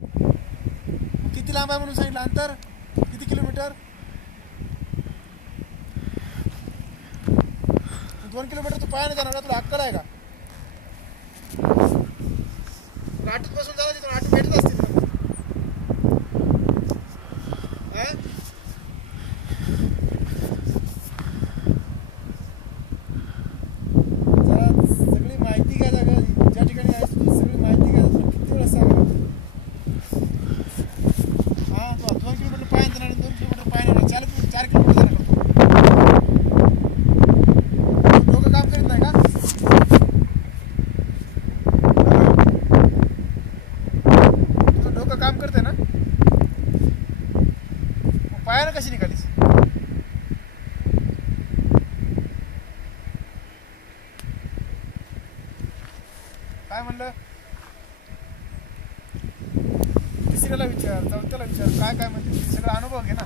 किती लांब आहे म्हणून सांगितलं अंतर? किती किलोमीटर? 2 किलोमीटर तू पायाने जाणार, तुला अक्कल आहे का? आठवत बसून जाणार, तिथून आठवत भेटत असतील ना. जरा सगळी माहिती घ्या, जागा ज्या ठिकाणी आहे तुझी सगळी माहिती घ्या. किती वेळा सांगा. हां, तू 2 किलोमीटर पायाने जाणार, 2 किलोमीटर पायाने येणार, 4 किलोमीटर जाणार करतो. डोकं काम करीत नाही का? तुझं डोकं काम करते ना? मग पायानं कशी निघालीस? काय म्हणलं? तिसऱ्याला विचार, चौथ्याला विचार, काय काय म्हणते सगळा अनुभव घे ना.